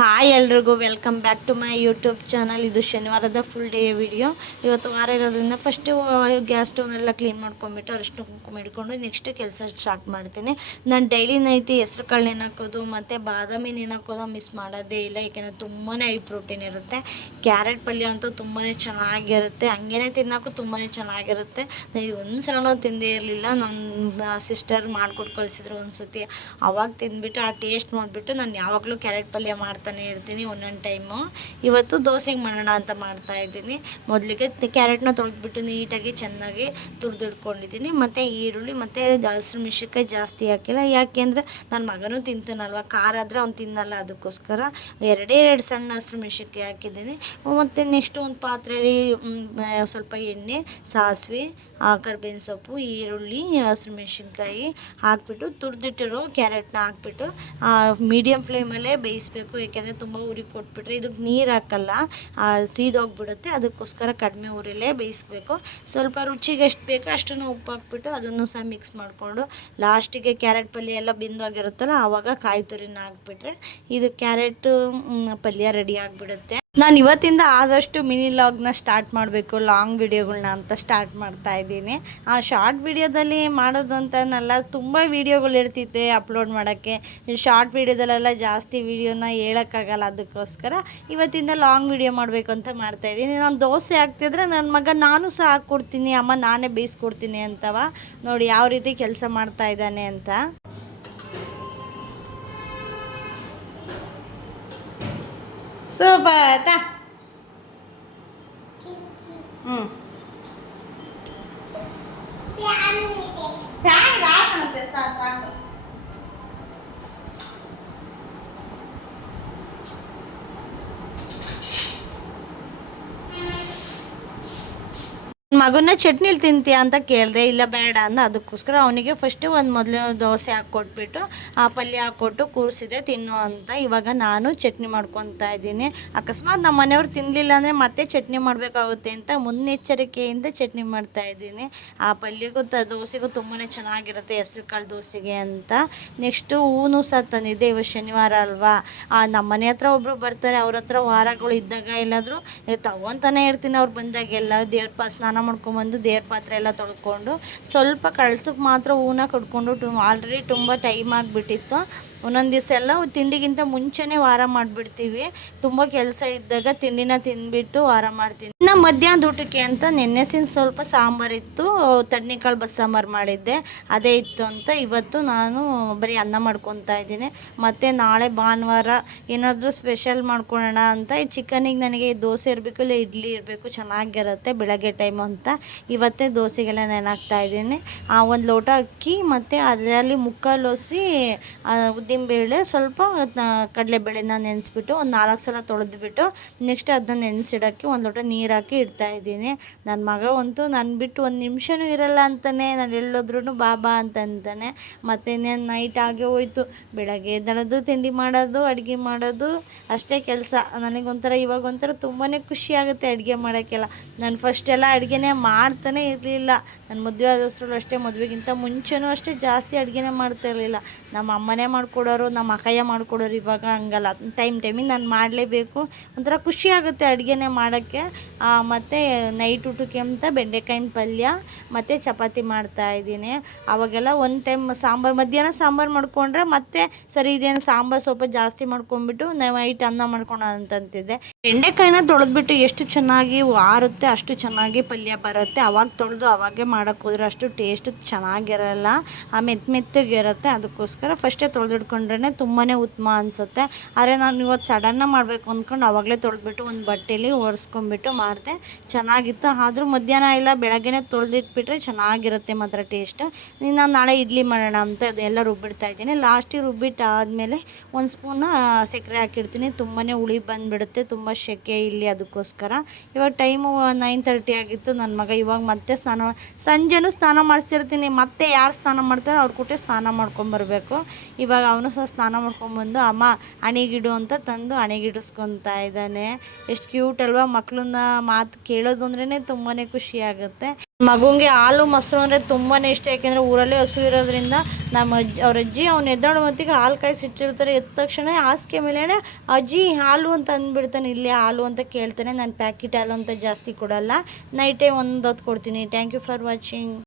Hi ಎಲ್ರಿಗೂ welcome back to my YouTube channel. ಇದು ಶನಿವಾರದ ಫುಲ್ ಡೇ ವಿಡಿಯೋ. ಇವತ್ತು ವಾರ ಇರೋದ್ರಿಂದ ಫಸ್ಟು ಗ್ಯಾಸ್ ಸ್ಟವ್ನೆಲ್ಲ ಕ್ಲೀನ್ ಮಾಡ್ಕೊಂಬಿಟ್ಟು ಅರಿಶಿನ ಕುಂಕುಮ ಇಟ್ಕೊಂಡು ನೆಕ್ಸ್ಟ್ ಕೆಲಸ ಸ್ಟಾರ್ಟ್ ಮಾಡ್ತೀನಿ. ನಾನು ಡೈಲಿ ನೈಟಿ ಹೆಸ್ರು ಕಾಳು ನೆನೆ ಹಾಕೋದು ಮತ್ತು ಬಾದಾಮಿ ನೆನೆ ಹಾಕೋದು ಮಿಸ್ ಮಾಡೋದೇ ಇಲ್ಲ, ಏಕೆಂದರೆ ತುಂಬಾ ಹೈ ಪ್ರೋಟೀನ್ ಇರುತ್ತೆ. ಕ್ಯಾರೆಟ್ ಪಲ್ಯ ಅಂತೂ ತುಂಬಾ ಚೆನ್ನಾಗಿರುತ್ತೆ, ಹಂಗೇ ತಿನ್ನೋಕ್ಕೂ ತುಂಬಾ ಚೆನ್ನಾಗಿರುತ್ತೆ. ನಾನು ಒಂದು ಸಲನೂ ತಿಂದೇ ಇರಲಿಲ್ಲ. ನನ್ನ ಸಿಸ್ಟರ್ ಮಾಡಿಕೊಟ್ಟು ಕಳಿಸಿದ್ರು ಒಂದು ಸತಿ, ಅವಾಗ ತಿಂದ್ಬಿಟ್ಟು ಆ ಟೇಸ್ಟ್ ನೋಡಿಬಿಟ್ಟು ನಾನು ಯಾವಾಗಲೂ ಕ್ಯಾರೆಟ್ ಪಲ್ಯ ಮಾಡ್ತಾನೆ ಇರ್ತೀನಿ ಒಂದೊಂದು ಟೈಮು. ಇವತ್ತು ದೋಸೆಗೆ ಮಾಡೋಣ ಅಂತ ಮಾಡ್ತಾಯಿದ್ದೀನಿ. ಮೊದಲಿಗೆ ಕ್ಯಾರೆಟ್ನ ತೊಳೆದ್ಬಿಟ್ಟು ನೀಟಾಗಿ ಚೆನ್ನಾಗಿ ತುರಿದಿಟ್ಕೊಂಡಿದ್ದೀನಿ. ಮತ್ತು ಈರುಳ್ಳಿ ಮತ್ತು ಹಸಿರು ಮೆಣಸಿನ್ಕಾಯಿ ಜಾಸ್ತಿ ಹಾಕಿಲ್ಲ, ಯಾಕೆಂದರೆ ನನ್ನ ಮಗನೂ ತಿಂತಾನಲ್ವ, ಖಾರ ಆದರೆ ಅವ್ನು ತಿನ್ನಲ್ಲ, ಅದಕ್ಕೋಸ್ಕರ ಎರಡು ಸಣ್ಣ ಹಸಿರು ಮೆಣಸಿನ್ಕಾಯಿ ಹಾಕಿದ್ದೀನಿ. ಮತ್ತು ನೆಕ್ಸ್ಟು ಒಂದು ಪಾತ್ರೆಯಲ್ಲಿ ಸ್ವಲ್ಪ ಎಣ್ಣೆ, ಸಾಸಿವೆ, ಕರ್ಬೇವಿನ ಸೊಪ್ಪು, ಈರುಳ್ಳಿ, ಹಸಿರು ಮೆಣಸಿನ್ಕಾಯಿ ಹಾಕ್ಬಿಟ್ಟು ತುರಿದಿಟ್ಟಿರೋ ಕ್ಯಾರೆಟ್ನ ಹಾಕ್ಬಿಟ್ಟು ಮೀಡಿಯಮ್ ಫ್ಲೇಮಲ್ಲೇ ಬೇಯಿಸಬೇಕು. ಏಕೆಂದರೆ ತುಂಬ ಉರಿ ಕೊಟ್ಬಿಟ್ರೆ ಇದಕ್ಕೆ ನೀರು ಹಾಕಲ್ಲ, ಸೀದೋಗ್ಬಿಡುತ್ತೆ. ಅದಕ್ಕೋಸ್ಕರ ಕಡಿಮೆ ಉರಿಲೇ ಬೇಯಿಸಬೇಕು. ಸ್ವಲ್ಪ ರುಚಿಗೆ ಎಷ್ಟು ಬೇಕೋ ಅಷ್ಟನ್ನು ಉಪ್ಪು ಹಾಕ್ಬಿಟ್ಟು ಅದನ್ನು ಸಹ ಮಿಕ್ಸ್ ಮಾಡಿಕೊಂಡು ಲಾಸ್ಟಿಗೆ ಕ್ಯಾರೆಟ್ ಪಲ್ಯ ಎಲ್ಲ ಬೆಂದೋಗಿರುತ್ತಲ್ಲ ಆವಾಗ ಕಾಯಿ ತುರಿನ ಹಾಕ್ಬಿಟ್ರೆ ಇದು ಕ್ಯಾರೆಟ್ ಪಲ್ಯ ರೆಡಿ ಆಗಿಬಿಡುತ್ತೆ. ನಾನು ಇವತ್ತಿಂದ ಆದಷ್ಟು ಮಿನಿ ಲಾಗ್ನ ಸ್ಟಾರ್ಟ್ ಮಾಡಬೇಕು, ಲಾಂಗ್ ವಿಡಿಯೋಗಳ್ನ ಅಂತ ಸ್ಟಾರ್ಟ್ ಮಾಡ್ತಾ ಇದ್ದೀನಿ. ಆ ಶಾರ್ಟ್ ವಿಡಿಯೋದಲ್ಲಿ ಮಾಡೋದು ಅಂತನಲ್ಲ, ತುಂಬ ವೀಡಿಯೋಗಳು ಇರ್ತಿತ್ತೆ ಅಪ್ಲೋಡ್ ಮಾಡೋಕ್ಕೆ. ಶಾರ್ಟ್ ವಿಡಿಯೋದಲ್ಲೆಲ್ಲ ಜಾಸ್ತಿ ವೀಡಿಯೋನ ಹೇಳೋಕ್ಕಾಗಲ್ಲ, ಅದಕ್ಕೋಸ್ಕರ ಇವತ್ತಿಂದ ಲಾಂಗ್ ವಿಡಿಯೋ ಮಾಡಬೇಕು ಅಂತ ಮಾಡ್ತಾಯಿದ್ದೀನಿ. ನಾನು ದೋಸೆ ಹಾಕ್ತಿದ್ರೆ ನನ್ನ ಮಗ ನಾನು ಸಹ ಹಾಕ್ಕೊಡ್ತೀನಿ, ಅಮ್ಮ ನಾನೇ ಬೇಯಿಸ್ಕೊಡ್ತೀನಿ ಅಂತವ. ನೋಡಿ ಯಾವ ರೀತಿ ಕೆಲಸ ಮಾಡ್ತಾ ಇದ್ದಾನೆ ಅಂತ. ಸೂಪರ್ ಸಾಕು. ಮಗನ ಚಟ್ನಿಲಿ ತಿಂತೀಯ ಅಂತ ಕೇಳಿದೆ, ಇಲ್ಲ ಬೇಡ ಅಂದ. ಅದಕ್ಕೋಸ್ಕರ ಅವನಿಗೆ ಫಸ್ಟು ಮೊದಲು ದೋಸೆ ಹಾಕ್ಕೊಟ್ಬಿಟ್ಟು ಆ ಪಲ್ಯ ಹಾಕ್ಕೊಟ್ಟು ಕೂರಿಸಿದೆ ತಿನ್ನು ಅಂತ. ಇವಾಗ ನಾನು ಚಟ್ನಿ ಮಾಡ್ಕೊತಾ ಇದ್ದೀನಿ. ಅಕಸ್ಮಾತ್ ನಮ್ಮ ಮನೆಯವ್ರು ತಿನ್ನಲಿಲ್ಲ ಅಂದರೆ ಮತ್ತೆ ಚಟ್ನಿ ಮಾಡಬೇಕಾಗುತ್ತೆ ಅಂತ ಮುನ್ನೆಚ್ಚರಿಕೆಯಿಂದ ಚಟ್ನಿ ಮಾಡ್ತಾಯಿದ್ದೀನಿ. ಆ ಪಲ್ಯಗೂ ದೋಸೆಗೂ ತುಂಬಾ ಚೆನ್ನಾಗಿರುತ್ತೆ, ಹೆಸ್ರು ಕಾಳು ದೋಸೆಗೆ ಅಂತ. ನೆಕ್ಸ್ಟು ಹೂವು ಸಹ ತಂದಿದ್ದೆ, ಇವತ್ತು ಶನಿವಾರ ಅಲ್ವಾ. ನಮ್ಮ ಮನೆ ಹತ್ರ ಒಬ್ಬರು ಬರ್ತಾರೆ, ಅವ್ರ ಹತ್ರ ವಾರಗಳು ಇದ್ದಾಗ ಎಲ್ಲಾದರೂ ತಗೊತಾನೆ ಇರ್ತೀನಿ. ಅವ್ರು ಬಂದಾಗೆಲ್ಲ ದೇವ್ರ ಸ್ನಾನ ಮಾಡ್ಕೊಂಬಂದು ದೇವ್ರ ಪಾತ್ರೆ ಎಲ್ಲ ತೊಳ್ಕೊಂಡು ಸ್ವಲ್ಪ ಕಳ್ಸಕ್ಕೆ ಮಾತ್ರ ಹೂನ ಕಟ್ಕೊಂಡು ಆಲ್ರೆಡಿ ತುಂಬ ಟೈಮ್ ಆಗಿಬಿಟ್ಟಿತ್ತು. ಒಂದೊಂದು ದಿವಸ ಎಲ್ಲ ತಿಂಡಿಗಿಂತ ಮುಂಚೆನೇ ವಾರ ಮಾಡಿಬಿಡ್ತೀವಿ. ತುಂಬ ಕೆಲಸ ಇದ್ದಾಗ ತಿಂಡಿನ ತಿಂದುಬಿಟ್ಟು ವಾರ ಮಾಡ್ತೀನಿ. ಇನ್ನು ಮಧ್ಯಾಹ್ನದ ಊಟಕ್ಕೆ ಅಂತ ನೆನ್ನೆಸಿನ ಸ್ವಲ್ಪ ಸಾಂಬಾರಿತ್ತು, ತಡ್ನಿಕಾಳು ಬಸ್ಸಾಂಬಾರು ಮಾಡಿದ್ದೆ, ಅದೇ ಇತ್ತು ಅಂತ ಇವತ್ತು ನಾನು ಬರೀ ಅನ್ನ ಮಾಡ್ಕೊತಾ ಇದ್ದೀನಿ. ಮತ್ತು ನಾಳೆ ಭಾನುವಾರ ಏನಾದರೂ ಸ್ಪೆಷಲ್ ಮಾಡ್ಕೊಳ್ಳೋಣ ಅಂತ. ಈ ಚಿಕನಿಗೆ ನನಗೆ ದೋಸೆ ಇರಬೇಕು, ಇಲ್ಲ ಇಡ್ಲಿ ಇರಬೇಕು, ಚೆನ್ನಾಗಿರುತ್ತೆ ಬೆಳಗ್ಗೆ ಟೈಮು ಅಂತ ಇವತ್ತೇ ದೋಸೆಗೆಲ್ಲ ನೆನಾಕ್ತಾ ಇದ್ದೀನಿ. ಒಂದು ಲೋಟ ಅಕ್ಕಿ ಮತ್ತು ಅದರಲ್ಲಿ ಮುಕ್ಕಾಲೋಸಿ ಉದ್ದಿನಬೇಳೆ, ಸ್ವಲ್ಪ ಕಡಲೆಬೇಳೆನ ನೆನೆಸ್ಬಿಟ್ಟು ಒಂದು 4 ಸಲ ತೊಳೆದ್ಬಿಟ್ಟು ನೆಕ್ಸ್ಟ್ ಅದನ್ನ ನೆನೆಸಿಡೋಕ್ಕೆ ಒಂದು ಲೋಟ ನೀರು ಹಾಕಿ ಇಡ್ತಾಯಿದ್ದೀನಿ. ನನ್ನ ಮಗ ಅಂತೂ ನಾನು ಬಿಟ್ಟು ಒಂದು ನಿಮಿಷವೂ ಇರಲ್ಲ ಅಂತಾನೆ, ನಾನು ಎಲ್ಲೋದ್ರೂ ಬಾಬಾ ಅಂತಂತಾನೆ. ಮತ್ತು ಇನ್ನೇನು ನೈಟ್ ಆಗೇ ಹೋಯ್ತು, ಬೆಳಗ್ಗೆ ಎದ್ದೇಳೋದು, ತಿಂಡಿ ಮಾಡೋದು, ಅಡುಗೆ ಮಾಡೋದು ಅಷ್ಟೇ ಕೆಲಸ. ನನಗೊಂಥರ ಇವಾಗೊಂಥರ ತುಂಬಾ ಖುಷಿ ಆಗುತ್ತೆ ಅಡುಗೆ ಮಾಡೋಕ್ಕೆಲ್ಲ. ನಾನು ಫಸ್ಟೆಲ್ಲ ಅಡುಗೆನೇ ಮಾಡ್ತಾನೆ ಇರಲಿಲ್ಲ. ನನ್ನ ಮದುವೆ ಆದಷ್ಟರಲ್ಲೂ ಅಷ್ಟೇ, ಮದುವೆಗಿಂತ ಮುಂಚೆನೂ ಅಷ್ಟೇ ಜಾಸ್ತಿ ಅಡುಗೆನೇ ಮಾಡ್ತಾ ಇರಲಿಲ್ಲ. ನಮ್ಮ ಅಮ್ಮನೇ ಮಾಡಿಕೊಡೋರು, ನಮ್ಮ ಅಕ್ಕಯ್ಯ ಮಾಡಿಕೊಡೋರು. ಇವಾಗ ಹಂಗಲ್ಲ, ಟೈಮಿಗೆ ನಾನು ಮಾಡಲೇಬೇಕು. ಒಂಥರ ಖುಷಿ ಆಗುತ್ತೆ ಅಡುಗೆನೇ ಮಾಡೋಕ್ಕೆ. ಮತ್ತು ನೈಟ್ ಊಟಕ್ಕೆ ಅಂತ ಬೆಂಡೆಕಾಯಿನ ಪಲ್ಯ ಮತ್ತು ಚಪಾತಿ ಮಾಡ್ತಾಯಿದ್ದೀನಿ. ಆವಾಗೆಲ್ಲ ಒಂದು ಟೈಮ್ ಸಾಂಬಾರು, ಮಧ್ಯಾಹ್ನ ಸಾಂಬಾರು ಮಾಡಿಕೊಂಡ್ರೆ ಮತ್ತೆ ಸರಿ ಇದೇನು ಸಾಂಬಾರು ಸ್ವಲ್ಪ ಜಾಸ್ತಿ ಮಾಡ್ಕೊಂಡ್ಬಿಟ್ಟು ನೈಟ್ ಅನ್ನ ಮಾಡ್ಕೊಳ ಅಂತಂತಿದ್ದೆ. ಬೆಂಡೆಕಾಯಿನ ತೊಳೆದ್ಬಿಟ್ಟು ಎಷ್ಟು ಚೆನ್ನಾಗಿ ಆರುತ್ತೆ ಅಷ್ಟು ಚೆನ್ನಾಗಿ ಪಲ್ಯ ಬರುತ್ತೆ. ಅವಾಗ ತೊಳೆದು ಅವಾಗೆ ಮಾಡೋಕ್ಕೆ ಹೋದ್ರೆ ಅಷ್ಟು ಟೇಸ್ಟ್ ಚೆನ್ನಾಗಿರಲ್ಲ, ಮೆತ್ತಗಿರುತ್ತೆ. ಅದಕ್ಕೋಸ್ಕರ ಫಸ್ಟೇ ತೊಳೆದಿಟ್ಕೊಂಡ್ರೆ ತುಂಬಾ ಉತ್ತಮ ಅನಿಸುತ್ತೆ. ಆದರೆ ನಾನು ಇವತ್ತು ಸಡನ್ನಾಗಿ ಮಾಡಬೇಕು ಅಂದ್ಕೊಂಡು ಆವಾಗಲೇ ತೊಳೆದ್ಬಿಟ್ಟು ಒಂದು ಬಟ್ಟೆಯಲ್ಲಿ ಒರೆಸ್ಕೊಂಡ್ಬಿಟ್ಟು ಮಾಡಿದೆ, ಚೆನ್ನಾಗಿತ್ತು. ಆದರೂ ಮಧ್ಯಾಹ್ನ ಎಲ್ಲ ಬೆಳಗ್ಗೆನೇ ತೊಳೆದಿಟ್ಬಿಟ್ರೆ ಚೆನ್ನಾಗಿರುತ್ತೆ ಮಾತ್ರ ಟೇಸ್ಟ್. ನಾನು ನಾಳೆ ಇಡ್ಲಿ ಮಾಡೋಣ ಅಂತ ಅದೆಲ್ಲ ರುಬ್ಬಿಡ್ತಾಯಿದ್ದೀನಿ. ಲಾಸ್ಟಿಗೆ ರುಬ್ಬಿಟ್ಟು ಆದಮೇಲೆ ಒಂದು ಸ್ಪೂನ ಸಕ್ಕರೆ ಹಾಕಿಡ್ತೀನಿ, ತುಂಬಾ ಹುಳಿ ಬಂದುಬಿಡುತ್ತೆ, ತುಂಬ ಸೆಕೆ ಇಲ್ಲಿ. ಅದಕ್ಕೋಸ್ಕರ ಇವಾಗ ಟೈಮು 9:30 ಆಗಿತ್ತು. ನನ್ನ ಮಗ ಇವಾಗ ಮತ್ತೆ ಸಂಜೆನೂ ಸ್ನಾನ ಮಾಡಿಸ್ತಿರ್ತೀನಿ. ಮತ್ತೆ ಯಾರು ಸ್ನಾನ ಮಾಡ್ತಾರೆ ಅವ್ರ ಕೂಟೆ ಸ್ನಾನ ಮಾಡ್ಕೊಂಬರ್ಬೇಕು. ಇವಾಗ ಅವನು ಸಹ ಸ್ನಾನ ಮಾಡ್ಕೊಂಬಂದು ಅಮ್ಮ ಹಣೆಗಿಡು ಅಂತ ತಂದು ಹಣೆಗಿಡಿಸ್ಕೊತಾ ಇದ್ದಾನೆ. ಎಷ್ಟು ಕ್ಯೂಟ್ ಅಲ್ವಾ, ಮಕ್ಕಳನ್ನ ಮಾತು ಕೇಳೋದು ಅಂದ್ರೇ ತುಂಬಾ ಖುಷಿ ಆಗುತ್ತೆ. ಮಗುಂಗೆ ಹಾಲು ಮೊಸರು ಅಂದರೆ ತುಂಬಾ ಇಷ್ಟ. ಯಾಕೆಂದರೆ ಊರಲ್ಲೇ ಹಸು ಇರೋದ್ರಿಂದ ಅವ್ರ ಅಜ್ಜಿ ಅವ್ನು ಎದ್ದಾಡೋ ಹೊತ್ತಿಗೆ ಹಾಲು ಕಾಯಿಸಿಟ್ಟಿರ್ತಾರೆ. ಎದ್ದ ತಕ್ಷಣ ಹಾಸಿಗೆ ಮೇಲೇ ಅಜ್ಜಿ ಹಾಲು ಅಂತ ಅಂದ್ಬಿಡ್ತಾನೆ. ಇಲ್ಲೇ ಹಾಲು ಅಂತ ಕೇಳ್ತಾನೆ. ನಾನು ಪ್ಯಾಕೆಟ್ ಹಾಲು ಅಂತ ಜಾಸ್ತಿ ಕೊಡಲ್ಲ, ನೈಟೇ ಒಂದು ಹೊತ್ತು ಕೊಡ್ತೀನಿ. Thank you for watching.